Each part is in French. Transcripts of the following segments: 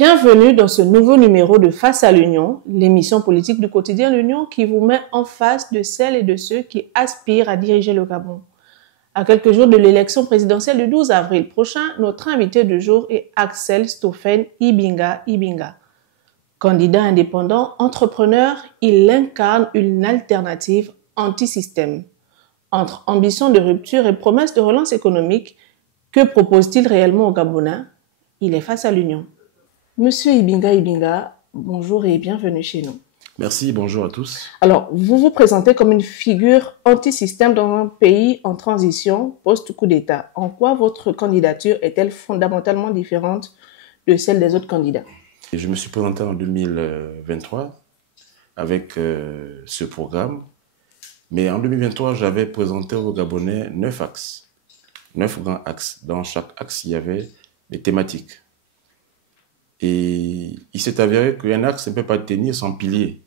Bienvenue dans ce nouveau numéro de Face à l'Union, l'émission politique du quotidien L'Union qui vous met en face de celles et de ceux qui aspirent à diriger le Gabon. À quelques jours de l'élection présidentielle du 12 avril prochain, notre invité du jour est Axel Stophen Ibinga. Candidat indépendant, entrepreneur, il incarne une alternative anti-système. Entre ambition de rupture et promesse de relance économique, que propose-t-il réellement aux Gabonais? Il est face à l'Union. Monsieur Ibinga, bonjour et bienvenue chez nous. Merci, bonjour à tous. Alors, vous vous présentez comme une figure anti-système dans un pays en transition post-coup d'État. En quoi votre candidature est-elle fondamentalement différente de celle des autres candidats? Je me suis présenté en 2023 avec ce programme. Mais en 2023, j'avais présenté aux Gabonais 9 axes, 9 grands axes. Dans chaque axe, il y avait des thématiques. Et il s'est avéré qu'un axe ne peut pas tenir sans pilier.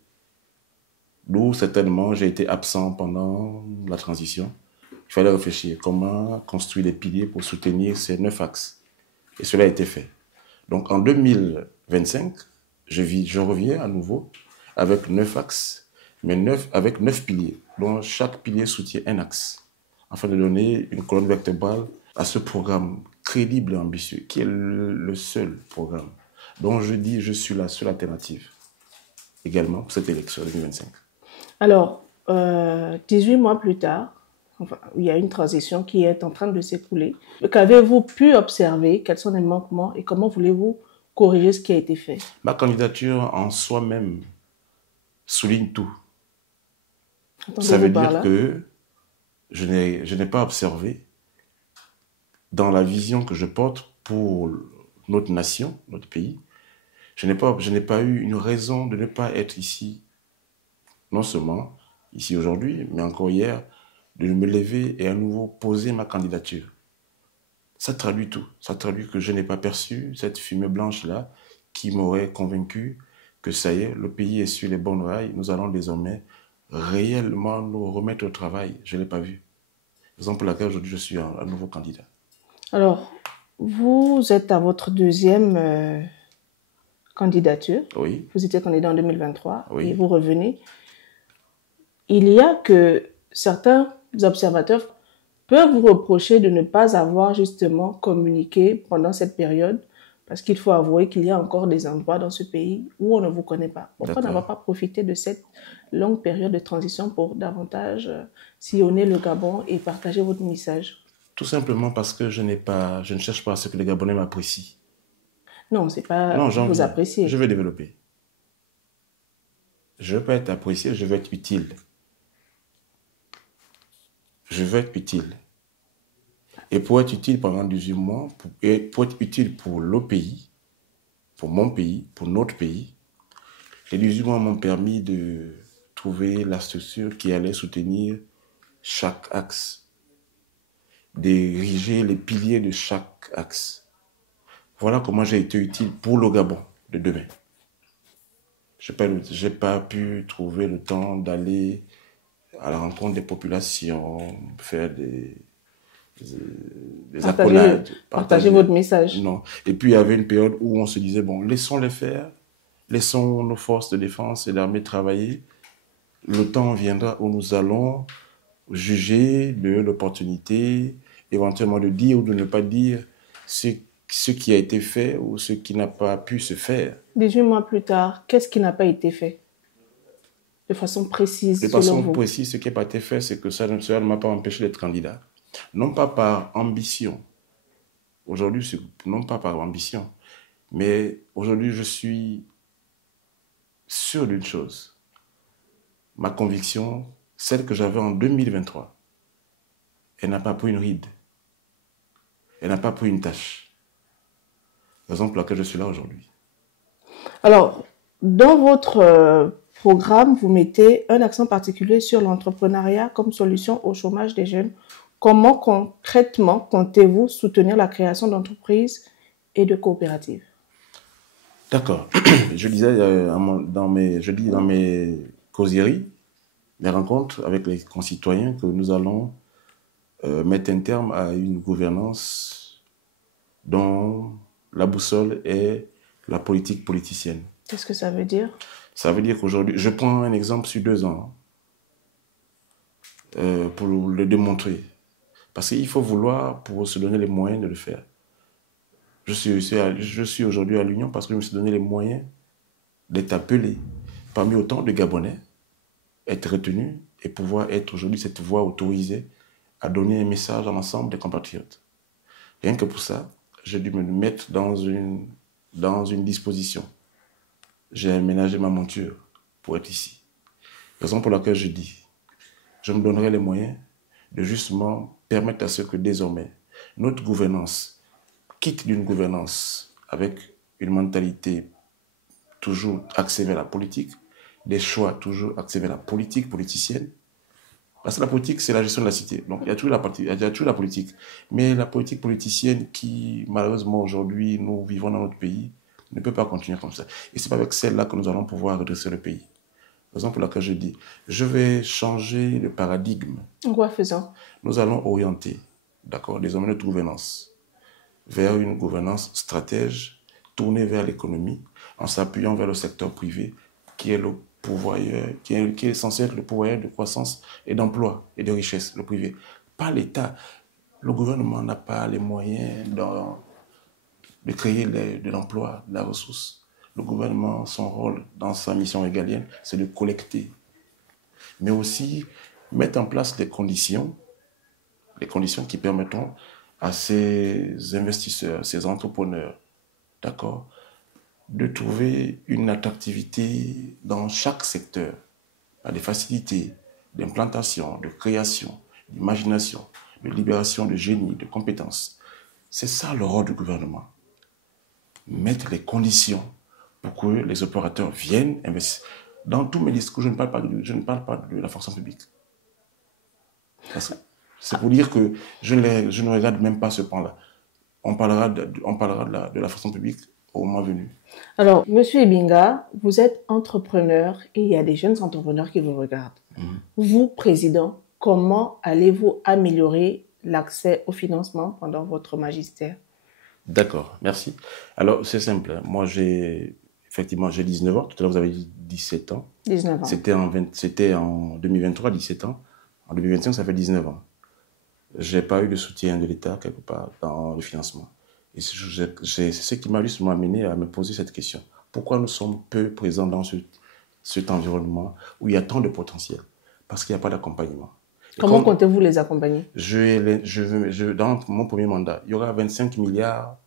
D'où, certainement, j'ai été absent pendant la transition. Il fallait réfléchir comment construire des piliers pour soutenir ces 9 axes. Et cela a été fait. Donc, en 2025, je reviens à nouveau avec 9 axes, mais avec 9 piliers, dont chaque pilier soutient un axe, afin de donner une colonne vertébrale à ce programme crédible et ambitieux, qui est le seul programme dont je dis je suis la seule alternative également pour cette élection 2025. Alors, 18 mois plus tard, il y a une transition qui est en train de s'écouler. Qu'avez-vous pu observer? Quels sont les manquements et comment voulez-vous corriger ce qui a été fait? Ma candidature en soi-même souligne tout. Ça veut dire que je n'ai pas observé dans la vision que je porte pour notre nation, notre pays, je n'ai pas eu une raison de ne pas être ici, non seulement ici aujourd'hui, mais encore hier, de me lever et à nouveau poser ma candidature. Ça traduit tout. Ça traduit que je n'ai pas perçu cette fumée blanche-là qui m'aurait convaincu que ça y est, le pays est sur les bonnes rails, nous allons désormais réellement nous remettre au travail. Je ne l'ai pas vu. Raison pour laquelle aujourd'hui je suis un nouveau candidat. Alors, vous êtes à votre deuxième candidature. Oui. Vous étiez candidat en 2023 oui. Et vous revenez. Il y a que certains observateurs peuvent vous reprocher de ne pas avoir justement communiqué pendant cette période parce qu'il faut avouer qu'il y a encore des endroits dans ce pays où on ne vous connaît pas. Pourquoi n'avoir pas profité de cette longue période de transition pour davantage sillonner le Gabon et partager votre message? Tout simplement parce que je ne cherche pas à ce que les Gabonais m'apprécient. Non, c'est pas vous apprécier. Je veux développer. Je veux pas être apprécié, je veux être utile. Je veux être utile. Et pour être utile pendant 18 mois, pour être utile pour le pays, pour mon pays, pour notre pays, les 18 mois m'ont permis de trouver la structure qui allait soutenir chaque axe, d'ériger les piliers de chaque axe. Voilà comment j'ai été utile pour le Gabon de demain. Je n'ai pas pu trouver le temps d'aller à la rencontre des populations, faire des accolades. Partager votre message. Non. Et puis il y avait une période où on se disait, bon, laissons-les faire, laissons nos forces de défense et d'armée travailler. Le temps viendra où nous allons juger de l'opportunité, éventuellement de dire ou de ne pas dire ce qui a été fait ou ce qui n'a pas pu se faire. 18 mois plus tard, qu'est-ce qui n'a pas été fait? De façon précise, de façon précise, ce qui n'a pas été fait, c'est que ça ne m'a pas empêché d'être candidat. Non pas par ambition. Aujourd'hui, non pas par ambition. Mais aujourd'hui, je suis sûr d'une chose. Ma conviction, celle que j'avais en 2023, elle n'a pas pris une ride. Elle n'a pas pris une tâche. Raison pour laquelle je suis là aujourd'hui. Alors, dans votre programme, vous mettez un accent particulier sur l'entrepreneuriat comme solution au chômage des jeunes. Comment concrètement comptez-vous soutenir la création d'entreprises et de coopératives? D'accord. Je disais dans mes causeries, mes rencontres avec les concitoyens, que nous allons mettre un terme à une gouvernance dont la boussole est la politique politicienne. Qu'est-ce que ça veut dire? Ça veut dire qu'aujourd'hui, je prends un exemple sur 2 ans pour le démontrer. Parce qu'il faut vouloir pour se donner les moyens de le faire. Je suis aujourd'hui à l'Union parce que je me suis donné les moyens d'être appelé parmi autant de Gabonais, être retenu et pouvoir être aujourd'hui cette voix autorisée à donner un message à l'ensemble des compatriotes. Rien que pour ça, j'ai dû me mettre dans une disposition. J'ai aménagé ma monture pour être ici. Raison pour laquelle je dis, je me donnerai les moyens de justement permettre à ce que désormais notre gouvernance quitte d'une gouvernance avec une mentalité toujours axée vers la politique, des choix toujours axés vers la politique politicienne. Parce que la politique, c'est la gestion de la cité. Donc, il y a toujours la politique. Mais la politique politicienne qui, malheureusement, aujourd'hui, nous vivons dans notre pays, ne peut pas continuer comme ça. Et c'est pas avec celle-là que nous allons pouvoir redresser le pays. Raison pour laquelle je dis, je vais changer le paradigme. En quoi faisant? Nous allons orienter, d'accord, désormais notre gouvernance vers une gouvernance stratège tournée vers l'économie, en s'appuyant vers le secteur privé, qui est le pourvoyeur, qui est censé être le pourvoyeur de croissance et d'emploi et de richesse, le privé. Pas l'État. Le gouvernement n'a pas les moyens de créer de l'emploi, de la ressource. Le gouvernement, son rôle dans sa mission régalienne, c'est de collecter, mais aussi mettre en place les conditions qui permettront à ces investisseurs, ces entrepreneurs, d'accord, de trouver une attractivité dans chaque secteur, à des facilités d'implantation, de création, d'imagination, de libération de génie, de compétences. C'est ça le rôle du gouvernement. Mettre les conditions pour que les opérateurs viennent investir. Dans tous mes discours, je ne parle pas de la fonction publique. C'est pour dire que je ne regarde même pas ce point-là. On parlera de la fonction publique au moment venu. Alors, Monsieur Ebinga, vous êtes entrepreneur et il y a des jeunes entrepreneurs qui vous regardent. Vous, président, comment allez-vous améliorer l'accès au financement pendant votre magistère? D'accord, merci. Alors, c'est simple. Moi, effectivement, j'ai 19 ans. Tout à l'heure, vous avez dit 17 ans. 19 ans. C'était en 2023, 17 ans. En 2025, ça fait 19 ans. Je n'ai pas eu de soutien de l'État, quelque part, dans le financement. Et c'est ce qui m'a justement amené à me poser cette question. Pourquoi nous sommes peu présents dans cet environnement où il y a tant de potentiel? Parce qu'il n'y a pas d'accompagnement. Comment comptez-vous les accompagner? Dans mon premier mandat, il y aura 25 milliards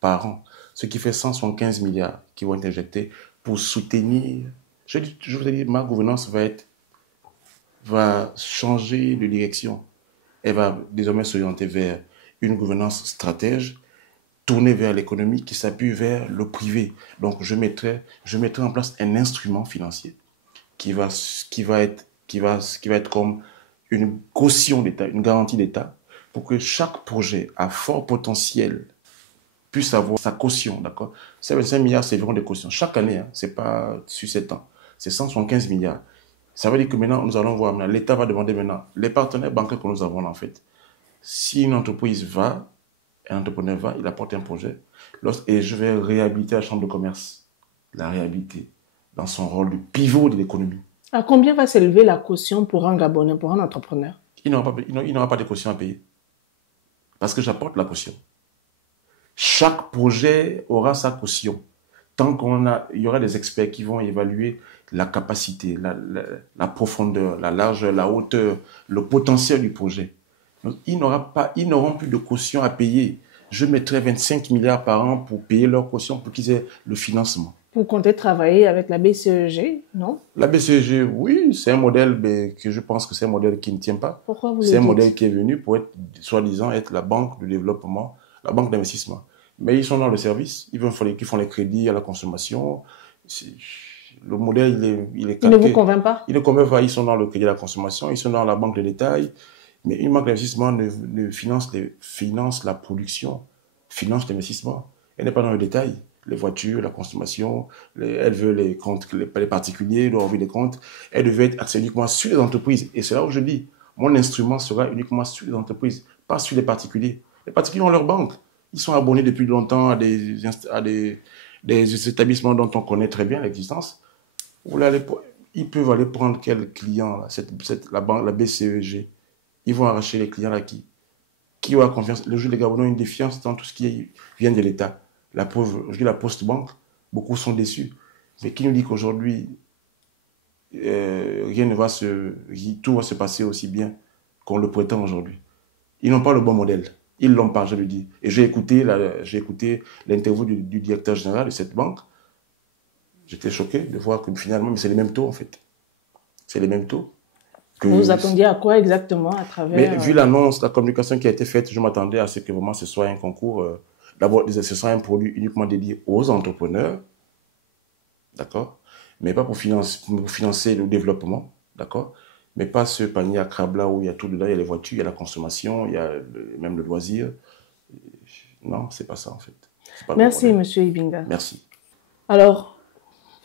par an, ce qui fait 175 milliards qui vont être injectés pour soutenir. Je vous ai dit, ma gouvernance va changer de direction. Elle va désormais s'orienter vers une gouvernance stratège, tournée vers l'économie qui s'appuie vers le privé. Donc, je mettrai en place un instrument financier qui va être comme une caution d'État, une garantie d'État, pour que chaque projet à fort potentiel puisse avoir sa caution, d'accord? Ces 25 milliards, c'est vraiment des cautions. Chaque année, hein, c'est pas sur 7 ans, c'est 175 milliards. Ça veut dire que maintenant, nous allons voir, l'État va demander maintenant, les partenaires bancaires que nous avons en fait, si une entreprise un entrepreneur va, il apporte un projet, et je vais réhabiliter la chambre de commerce, la réhabiliter dans son rôle de pivot de l'économie. À combien va s'élever la caution pour un Gabonais, pour un entrepreneur? Il n'aura pas de caution à payer. Parce que j'apporte la caution. Chaque projet aura sa caution. Il y aura des experts qui vont évaluer la capacité, la profondeur, la largeur, la hauteur, le potentiel du projet. Donc, ils n'auront plus de caution à payer. Je mettrai 25 milliards par an pour payer leur caution pour qu'ils aient le financement. Vous comptez travailler avec la BCEG, non? La BCEG, oui, c'est un modèle que je pense que c'est un modèle qui ne tient pas. Pourquoi vous le dites? C'est un modèle qui est venu pour être, soi-disant, être la banque de développement, la banque d'investissement. Mais ils sont dans le service, ils font les crédits à la consommation. Le modèle, il est calqué. Il ne vous convainc pas? Il ne convainc pas, ils sont dans le crédit à la consommation, ils sont dans la banque de détail. Mais une banque d'investissement finance la production, finance l'investissement. Elle n'est pas dans le détail. Les voitures, la consommation, elle veut les comptes, les particuliers doivent ouvrir les comptes. Elle devait être axée uniquement sur les entreprises. Et c'est là où je dis, mon instrument sera uniquement sur les entreprises, pas sur les particuliers. Les particuliers ont leur banque. Ils sont abonnés depuis longtemps à des des établissements dont on connaît très bien l'existence. Ils peuvent aller prendre quel client, là, la banque, la BCEG. Ils vont arracher les clients à qui? Qui aura confiance? Le jour, les Gabonais ont une défiance dans tout ce qui vient de l'État. La preuve, je dis la Post-Banque, beaucoup sont déçus. Mais qui nous dit qu'aujourd'hui, rien ne va tout va se passer aussi bien qu'on le prétend aujourd'hui? Ils n'ont pas le bon modèle. Ils l'ont pas, je le dis. Et j'ai écouté l'interview du directeur général de cette banque. J'étais choqué de voir que finalement, c'est les mêmes taux en fait. C'est les mêmes taux. Vous vous attendiez à quoi exactement à travers... Mais vu l'annonce, la communication qui a été faite, je m'attendais à ce que vraiment ce soit un concours. D'abord, ce soit un produit uniquement dédié aux entrepreneurs, d'accord? Mais pas pour financer le développement, d'accord? Mais pas ce panier à crabe là où il y a tout dedans, il y a les voitures, il y a la consommation, il y a même le loisir. Non, c'est pas ça en fait. Merci, Monsieur Ibinga. Merci. Alors,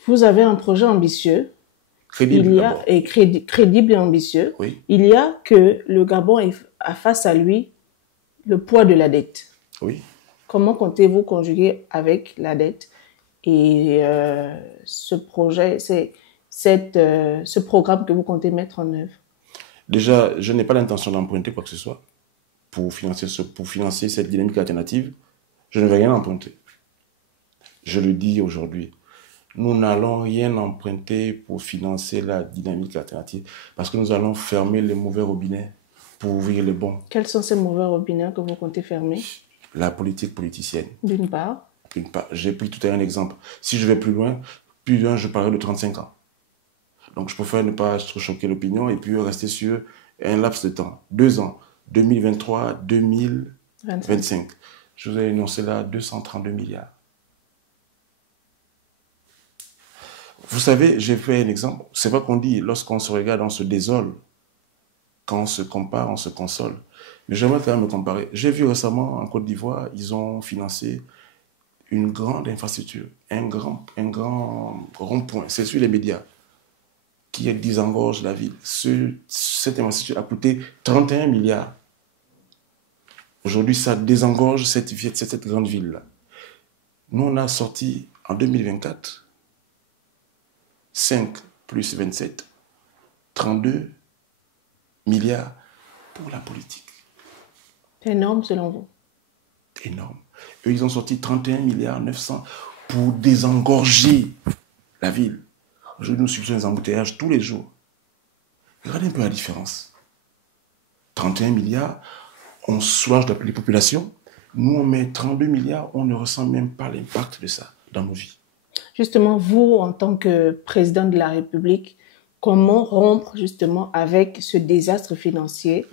vous avez un projet ambitieux. Crédible, crédible et ambitieux. Oui. Il y a que le Gabon a face à lui le poids de la dette. Oui. Comment comptez-vous conjuguer avec la dette et ce projet, ce programme que vous comptez mettre en œuvre? Déjà, je n'ai pas l'intention d'emprunter quoi que ce soit pour financer cette dynamique alternative. Je ne vais rien emprunter. Je le dis aujourd'hui. Nous n'allons rien emprunter pour financer la dynamique alternative parce que nous allons fermer les mauvais robinets pour ouvrir les bons. Quels sont ces mauvais robinets que vous comptez fermer? La politique politicienne. D'une part. J'ai pris tout à l'heure un exemple. Si je vais plus loin, je parlerai de 35 ans. Donc je préfère ne pas trop choquer l'opinion et puis rester sur un laps de temps. 2 ans. 2023, 2025. Je vous ai énoncé là 232 milliards. Vous savez, j'ai fait un exemple. C'est pas qu'on dit, lorsqu'on se regarde, on se désole. Quand on se compare, on se console. Mais j'aimerais quand même me comparer. J'ai vu récemment, en Côte d'Ivoire, ils ont financé une grande infrastructure, un grand rond-point. C'est sur les médias qui désengorge la ville. Cette infrastructure a coûté 31 milliards. Aujourd'hui, ça désengorge cette grande ville-là. Nous, on a sorti en 2024 5 plus 27, 32 milliards pour la politique. C'est énorme selon vous? Énorme. Eux, ils ont sorti 31 milliards 900 pour désengorger la ville. Aujourd'hui, nous subissons des embouteillages tous les jours. Regardez un peu la différence. 31 milliards, on soulage les populations. Nous, on met 32 milliards, on ne ressent même pas l'impact de ça dans nos vies. Justement, vous, en tant que président de la République, comment rompre justement avec ce désastre financier?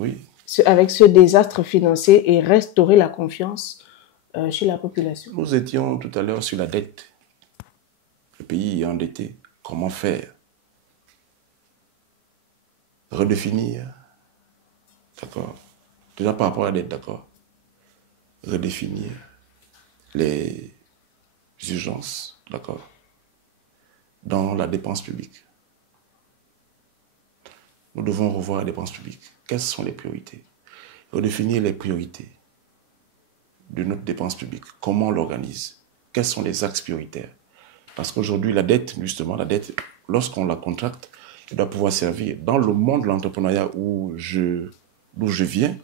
Oui. Avec ce désastre financier et restaurer la confiance chez la population? Nous étions tout à l'heure sur la dette. Le pays est endetté. Comment faire? Redéfinir. D'accord. Déjà par rapport à la dette, d'accord. Redéfinir les urgences, d'accord, dans la dépense publique. Nous devons revoir la dépense publique. Quelles sont les priorités? Redéfinir les priorités de notre dépense publique. Comment on l'organise? Quels sont les axes prioritaires? Parce qu'aujourd'hui, la dette, justement, lorsqu'on la contracte, elle doit pouvoir servir. Dans le monde de l'entrepreneuriat d'où je viens,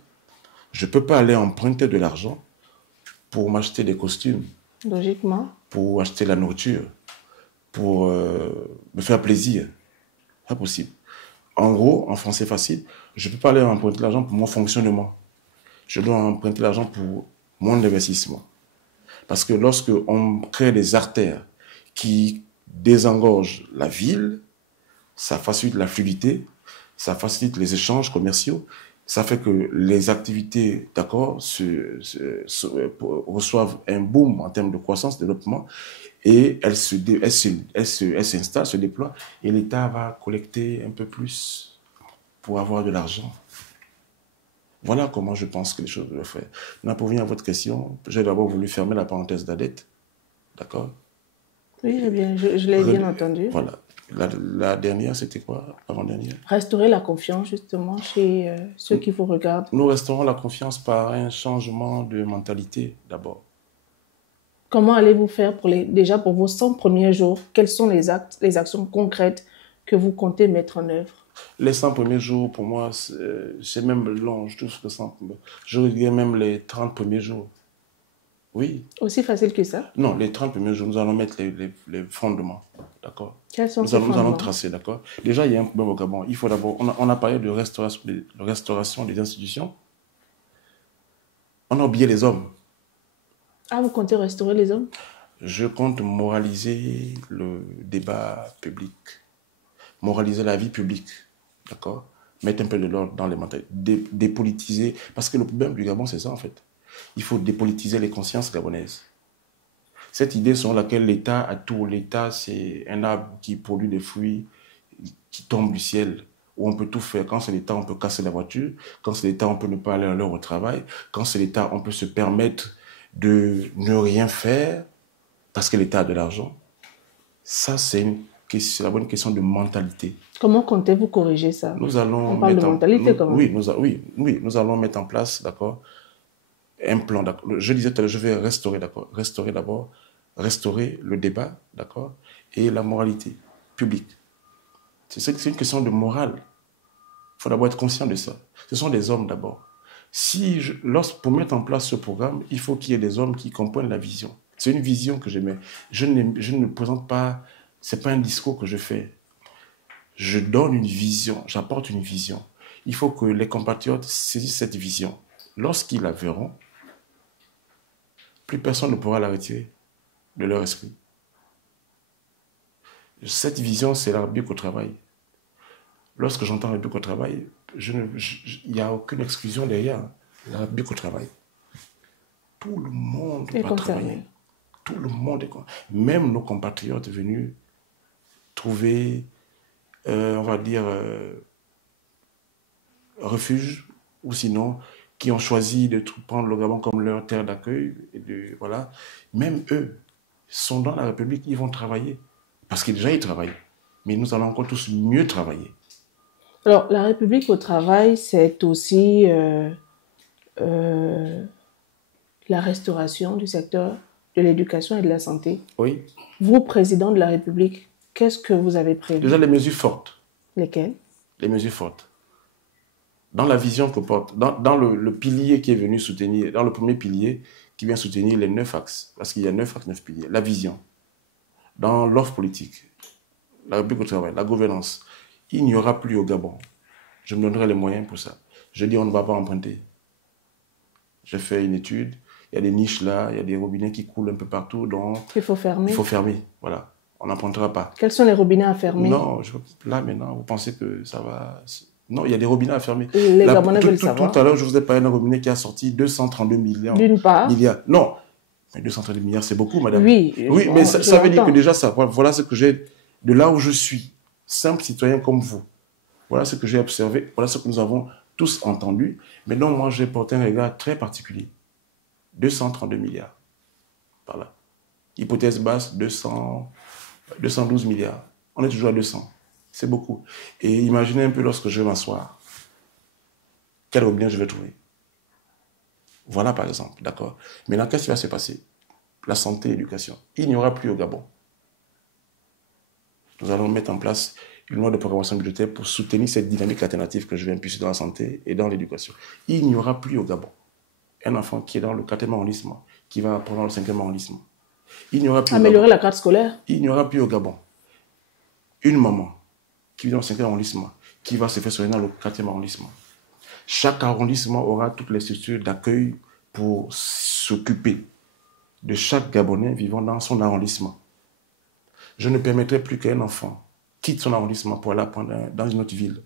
je ne peux pas aller emprunter de l'argent pour m'acheter des costumes. Logiquement. Pour acheter la nourriture, pour me faire plaisir. Pas possible. En gros, en français facile, je ne peux pas aller emprunter l'argent pour mon fonctionnement. Je dois emprunter l'argent pour mon investissement. Parce que lorsque on crée des artères qui désengorgent la ville, ça facilite la fluidité, ça facilite les échanges commerciaux, ça fait que les activités, d'accord, reçoivent un boom en termes de croissance, de développement, et elles s'installent, se déploient, et l'État va collecter un peu plus pour avoir de l'argent. Voilà comment je pense que les choses doivent faire. Maintenant, pour venir à votre question, j'ai d'abord voulu fermer la parenthèse de la dette, d'accord? Oui, je l'ai bien entendu. Voilà. La dernière, c'était quoi? Avant-dernière? Restaurer la confiance, justement, chez ceux qui vous regardent. Nous restaurons la confiance par un changement de mentalité, d'abord. Comment allez-vous faire déjà pour vos 100 premiers jours? Quels sont les actions concrètes que vous comptez mettre en œuvre? Les 100 premiers jours, pour moi, c'est même long. Je trouve que je regrette même les 30 premiers jours. Oui. Aussi facile que ça? Non, les 30 premiers jours, nous allons mettre les fondements. D'accord? Quels sont ces fondements? Nous allons tracer, d'accord? Déjà, il y a un problème au Gabon. Il faut d'abord, on a parlé de restauration des institutions. On a oublié les hommes. Ah, vous comptez restaurer les hommes? Je compte moraliser le débat public, moraliser la vie publique, d'accord? Mettre un peu de l'ordre dans les mentalités, dépolitiser. Parce que le problème du Gabon, c'est ça en fait. Il faut dépolitiser les consciences gabonaises. Cette idée selon laquelle l'État a tout, l'État c'est un arbre qui produit des fruits qui tombent du ciel, où on peut tout faire. Quand c'est l'État, on peut casser la voiture. Quand c'est l'État, on peut ne pas aller à l'heure au travail. Quand c'est l'État, on peut se permettre de ne rien faire parce que l'État a de l'argent. Ça, c'est la bonne question de mentalité. Comment comptez-vous corriger ça? Nous allons on parle de mentalité quand même. Oui, nous allons mettre en place, d'accord, un plan, d'accord. Je disais tout à l'heure, je vais restaurer, d'accord. Restaurer d'abord, restaurer le débat, d'accord, et la moralité publique. C'est une question de morale. Il faut d'abord être conscient de ça. Ce sont des hommes d'abord. Pour mettre en place ce programme, il faut qu'il y ait des hommes qui comprennent la vision. C'est une vision que je mets. Je ne présente pas, c'est pas un discours que je fais. Je donne une vision, j'apporte une vision. Il faut que les compatriotes saisissent cette vision. Lorsqu'ils la verront, plus personne ne pourra la retirer de leur esprit. Cette vision, c'est la République au travail. Lorsque j'entends la République au travail, il n'y a aucune exclusion derrière. La République au travail. Tout le monde va travailler. Tout le monde est concerné. Même nos compatriotes venus trouver, on va dire, refuge, ou sinon, qui ont choisi de prendre le Gabon comme leur terre d'accueil. Voilà. Même eux sont dans la République, ils vont travailler. Parce que déjà, ils travaillent. Mais nous allons encore tous mieux travailler. Alors, la République au travail, c'est aussi la restauration du secteur de l'éducation et de la santé. Oui. Vous, président de la République, qu'est-ce que vous avez prévu? Déjà, les mesures fortes. Lesquelles? Les mesures fortes. Dans la vision que porte, dans le pilier qui est venu soutenir, dans le premier pilier qui vient soutenir les 9 axes, parce qu'il y a 9 axes, 9 piliers, la vision. Dans l'offre politique, la République au travail, la gouvernance, il n'y aura plus au Gabon. Je me donnerai les moyens pour ça. Je dis on ne va pas emprunter. J'ai fait une étude, il y a des niches là, il y a des robinets qui coulent un peu partout, donc il faut fermer. Il faut fermer, voilà. On n'empruntera pas. Quels sont les robinets à fermer? Non, là maintenant, vous pensez que ça va... Non, il y a des robinets à fermer. Les Gabonais veulent savoir. Tout à l'heure, je vous ai parlé d'un robinet qui a sorti 232 milliards. D'une part. Non, mais 232 milliards, c'est beaucoup, madame. Oui, mais ça veut dire que déjà, voilà ce que j'ai... De là où je suis, simple citoyen comme vous, voilà ce que j'ai observé, voilà ce que nous avons tous entendu. Maintenant, moi, j'ai porté un regard très particulier. 232 milliards. Voilà. Hypothèse basse, 212 milliards. On est toujours à 200. C'est beaucoup. Et imaginez un peu lorsque je vais m'asseoir. Quel robinet je vais trouver? Voilà, par exemple. D'accord? Maintenant, qu'est-ce qui va se passer? La santé et l'éducation. Il n'y aura plus au Gabon. Nous allons mettre en place une loi de programmation budgétaire pour soutenir cette dynamique alternative que je vais impulser dans la santé et dans l'éducation. Il n'y aura plus au Gabon un enfant qui est dans le 4e arrondissement, qui va apprendre dans le 5e arrondissement. Il n'y aura plus améliorer la carte scolaire. Il n'y aura plus au Gabon une maman qui vit dans le 5e arrondissement, qui va se faire soigner dans le 4e arrondissement. Chaque arrondissement aura toutes les structures d'accueil pour s'occuper de chaque Gabonais vivant dans son arrondissement. Je ne permettrai plus qu'un enfant quitte son arrondissement pour aller apprendre dans une autre ville.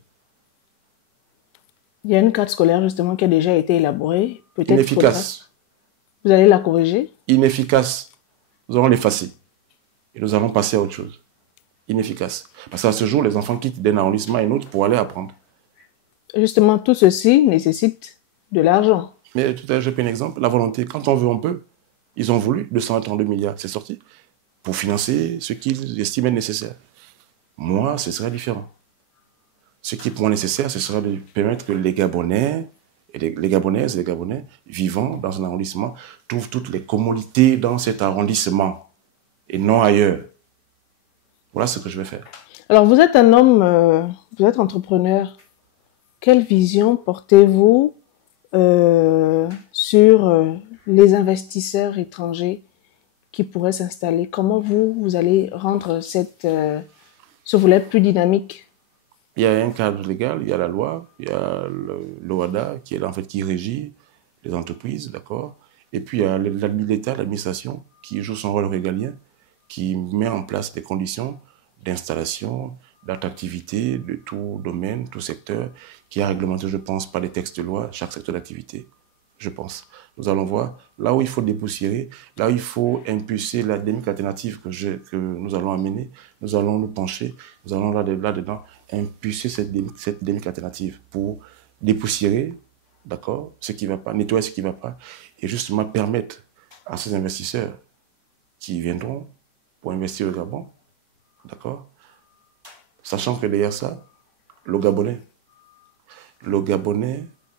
Il y a une carte scolaire justement qui a déjà été élaborée. Inefficace. Vous allez la corriger? Inefficace. Nous allons l'effacer. Et nous allons passer à autre chose. Inefficace. Parce qu'à ce jour, les enfants quittent d'un arrondissement à un autre pour aller apprendre. Justement, tout ceci nécessite de l'argent. Mais tout à l'heure, j'ai pris un exemple. La volonté, quand on veut, on peut. Ils ont voulu 232 milliards, c'est sorti, pour financer ce qu'ils estimaient nécessaire. Moi, ce serait différent. Ce qui est pour moi nécessaire, ce serait de permettre que les Gabonais Et les Gabonaises et les Gabonais vivant dans un arrondissement trouvent toutes les commodités dans cet arrondissement et non ailleurs. Voilà ce que je vais faire. Alors, vous êtes un homme, vous êtes entrepreneur. Quelle vision portez-vous sur les investisseurs étrangers qui pourraient s'installer? Comment vous allez rendre ce volet plus dynamique? Il y a un cadre légal, il y a la loi, il y a l'OHADA qui est là, en fait, qui régit les entreprises, d'accord? Et puis il y a l'État, l'administration, qui joue son rôle régalien, qui met en place des conditions d'installation, d'attractivité de tout domaine, tout secteur, qui est réglementé, je pense, par des textes de loi, chaque secteur d'activité, je pense. Nous allons voir là où il faut dépoussiérer, là où il faut impulser la dynamique alternative que nous allons amener, nous allons nous pencher, nous allons là-dedans impulser cette dynamique alternative pour dépoussiérer, d'accord, ce qui ne va pas, nettoyer ce qui ne va pas, et justement permettre à ces investisseurs qui viendront pour investir au Gabon, d'accord, sachant que derrière ça, le Gabonais,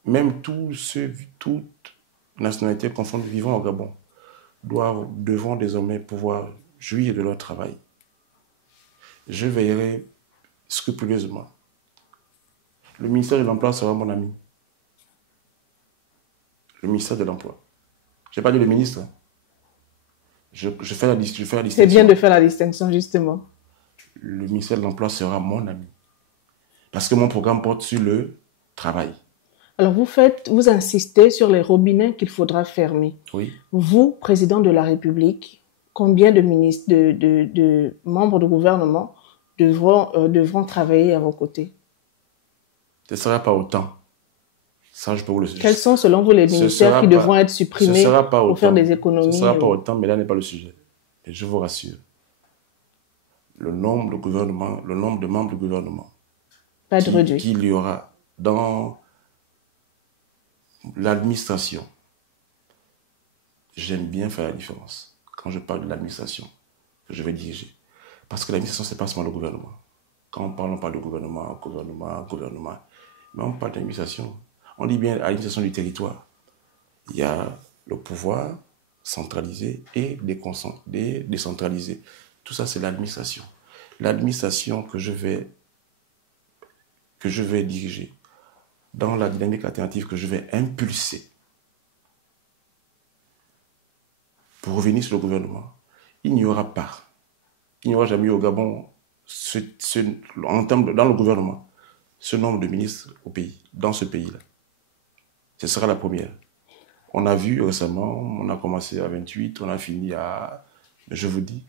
même toutes nationalités confondues vivant au Gabon, devront désormais pouvoir jouir de leur travail. Je veillerai scrupuleusement. Le ministère de l'Emploi sera mon ami. Le ministère de l'Emploi. Je n'ai pas dit le ministre. Je fais la distinction. C'est bien de faire la distinction, justement. Le ministère de l'Emploi sera mon ami. Parce que mon programme porte sur le travail. Alors, vous insistez sur les robinets qu'il faudra fermer. Oui. Vous, président de la République, combien de ministres, de membres du gouvernement devront travailler à vos côtés? Ce ne sera pas autant. Ça, je peux vous le dire. Quels sont, selon vous, les ministères qui devront être supprimés pour faire des économies? Ce ne sera pas autant, mais là n'est pas le sujet. Et je vous rassure. Le nombre de membres du gouvernement qu'il y aura dans l'administration. J'aime bien faire la différence quand je parle de l'administration que je vais diriger. Parce que l'administration, ce n'est pas seulement le gouvernement. Quand on parle de gouvernement, mais on parle d'administration. On dit bien l'administration du territoire. Il y a le pouvoir centralisé et décentralisé. Tout ça, c'est l'administration. L'administration que je vais diriger dans la dynamique alternative que je vais impulser pour revenir sur le gouvernement, il n'y aura jamais eu au Gabon, dans le gouvernement, ce nombre de ministres au pays, dans ce pays-là. Ce sera la première. On a vu récemment, on a commencé à 28, on a fini à... Je vous dis,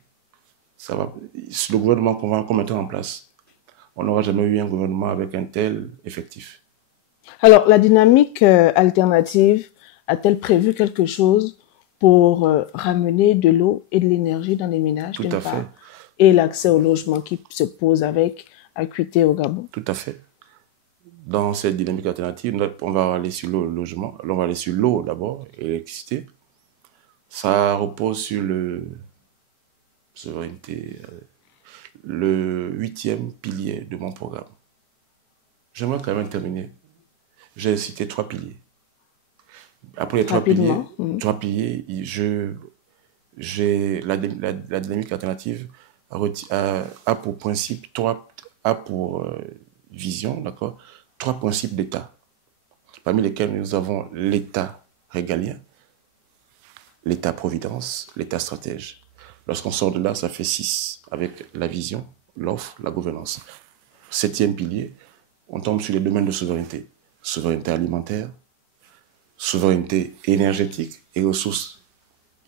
ça va. Le gouvernement qu'on mettra en place, on n'aura jamais eu un gouvernement avec un tel effectif. Alors, la dynamique alternative a-t-elle prévu quelque chose pour ramener de l'eau et de l'énergie dans les ménages, Tout à fait. Et l'accès au logement qui se pose avec acuité au Gabon? Tout à fait. Dans cette dynamique alternative, on va aller sur le logement, on va aller sur l'eau d'abord, et l'électricité. Ça repose sur le 8e pilier de mon programme. J'aimerais quand même terminer. J'ai cité 3 piliers. Après les 3 piliers, la dynamique alternative a pour principe vision, d'accord, 3 principes d'État, parmi lesquels nous avons l'État régalien, l'État-providence, l'État-stratège. Lorsqu'on sort de là, ça fait 6, avec la vision, l'offre, la gouvernance. 7e pilier, on tombe sur les domaines de souveraineté. Souveraineté alimentaire, souveraineté énergétique et ressources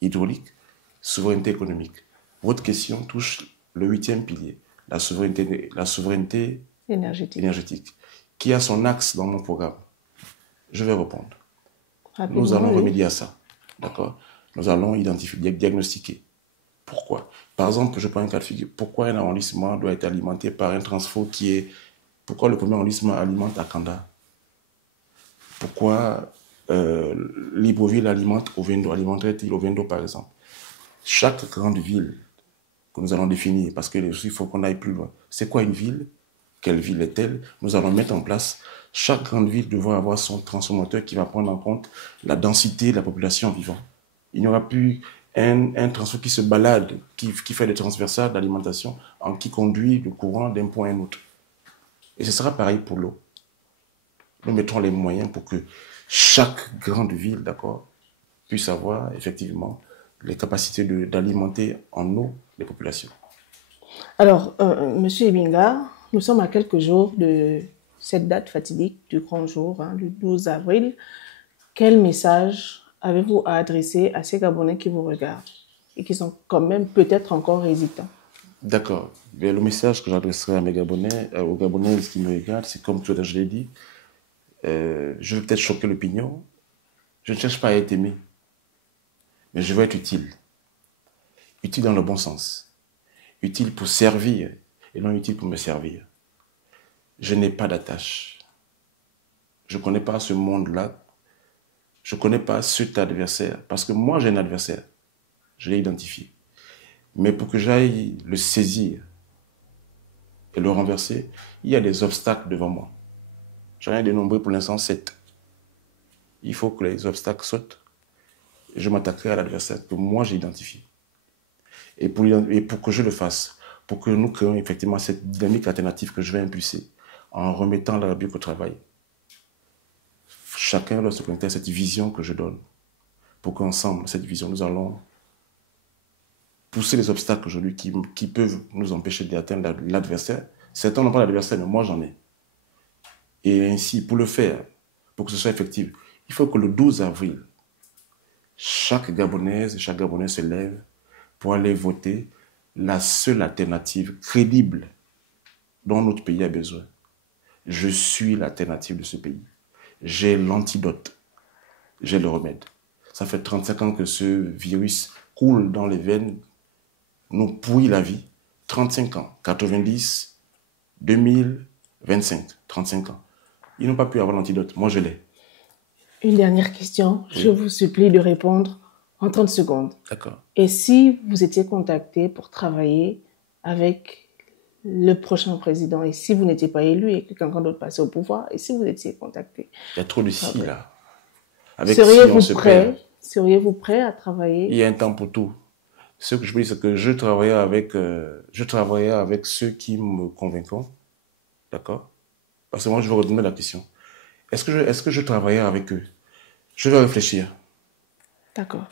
hydrauliques, souveraineté économique. Votre question touche le 8e pilier, la souveraineté énergétique, qui a son axe dans mon programme. Je vais répondre. Nous allons remédier à ça. D'accord? Nous allons diagnostiquer. Pourquoi? Par exemple, je prends un cas de figure. Pourquoi un arrondissement doit être alimenté par un transfo Pourquoi le premier arrondissement alimente Akanda? Pourquoi Libreville alimenterait-il Ovendo, par exemple? Chaque grande ville que nous allons définir, parce qu'il faut qu'on aille plus loin. C'est quoi une ville? Quelle ville est-elle? Nous allons mettre en place Chaque grande ville devra avoir son transformateur qui va prendre en compte la densité de la population vivant. Il n'y aura plus un transfert qui se balade, qui fait des transversales d'alimentation, qui conduit le courant d'un point à un autre. Et ce sera pareil pour l'eau. Nous mettrons les moyens pour que chaque grande ville, d'accord, puisse avoir effectivement les capacités d'alimenter en eau les populations. Alors, Monsieur Ebinga, nous sommes à quelques jours de cette date fatidique du grand jour, du 12 avril. Quel message avez-vous à adresser à ces Gabonais qui vous regardent et qui sont quand même peut-être encore hésitants? D'accord. Le message que j'adresserai à mes Gabonais, aux Gabonais qui me regardent, c'est comme tout à l'heure je l'ai dit, je vais peut-être choquer l'opinion. Je ne cherche pas à être aimé, mais je veux être utile. Utile dans le bon sens. Utile pour servir et non utile pour me servir. Je n'ai pas d'attache. Je ne connais pas ce monde-là. Je ne connais pas cet adversaire. Parce que moi, j'ai un adversaire. Je l'ai identifié. Mais pour que j'aille le saisir et le renverser, il y a des obstacles devant moi. J'en ai dénombré pour l'instant 7. Il faut que les obstacles sautent. Et je m'attaquerai à l'adversaire que moi j'ai identifié. Et pour que je le fasse, pour que nous créions effectivement cette dynamique alternative que je vais impulser, en remettant la République au travail, chacun doit se connecter à cette vision que je donne. Pour qu'ensemble, cette vision, nous allons pousser les obstacles aujourd'hui qui peuvent nous empêcher d'atteindre l'adversaire. Certains n'ont pas l'adversaire, mais moi j'en ai. Et ainsi, pour le faire, pour que ce soit effectif, il faut que le 12 avril, chaque Gabonaise et chaque Gabonais se lève pour aller voter la seule alternative crédible dont notre pays a besoin. Je suis l'alternative de ce pays. J'ai l'antidote. J'ai le remède. Ça fait 35 ans que ce virus coule dans les veines, nous pourrit la vie. 35 ans, 90, 2000, 25, 35 ans. Ils n'ont pas pu avoir l'antidote. Moi, je l'ai. Une dernière question. Oui. Je vous supplie de répondre en 30 secondes. D'accord. Et si vous étiez contacté pour travailler avec le prochain président, et si vous n'étiez pas élu et que quelqu'un d'autre passait au pouvoir, et si vous étiez contacté? Il y a trop de si, là. Seriez-vous prêt à travailler? Il y a un temps pour tout. Ce que je peux dire, c'est que je travaillerai avec ceux qui me convaincront. D'accord? Parce que moi, je vais redonner la question. Est-ce que je travaillerai avec eux? Je vais réfléchir. D'accord.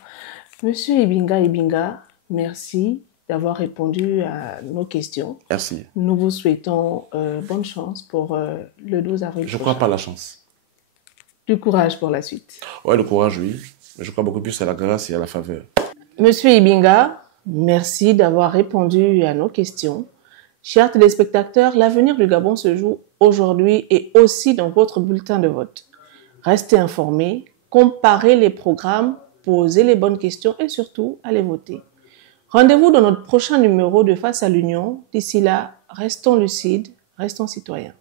Monsieur Ebinga, merci d'avoir répondu à nos questions. Merci. Nous vous souhaitons bonne chance pour le 12 avril. Je ne crois pas à la chance. Du courage pour la suite. Oui, le courage, oui. Mais je crois beaucoup plus à la grâce et à la faveur. Monsieur Ebinga, merci d'avoir répondu à nos questions. Chers téléspectateurs, l'avenir du Gabon se joue aujourd'hui et aussi dans votre bulletin de vote. Restez informés, comparez les programmes, posez les bonnes questions et surtout, allez voter. Rendez-vous dans notre prochain numéro de Face à l'Union. D'ici là, restons lucides, restons citoyens.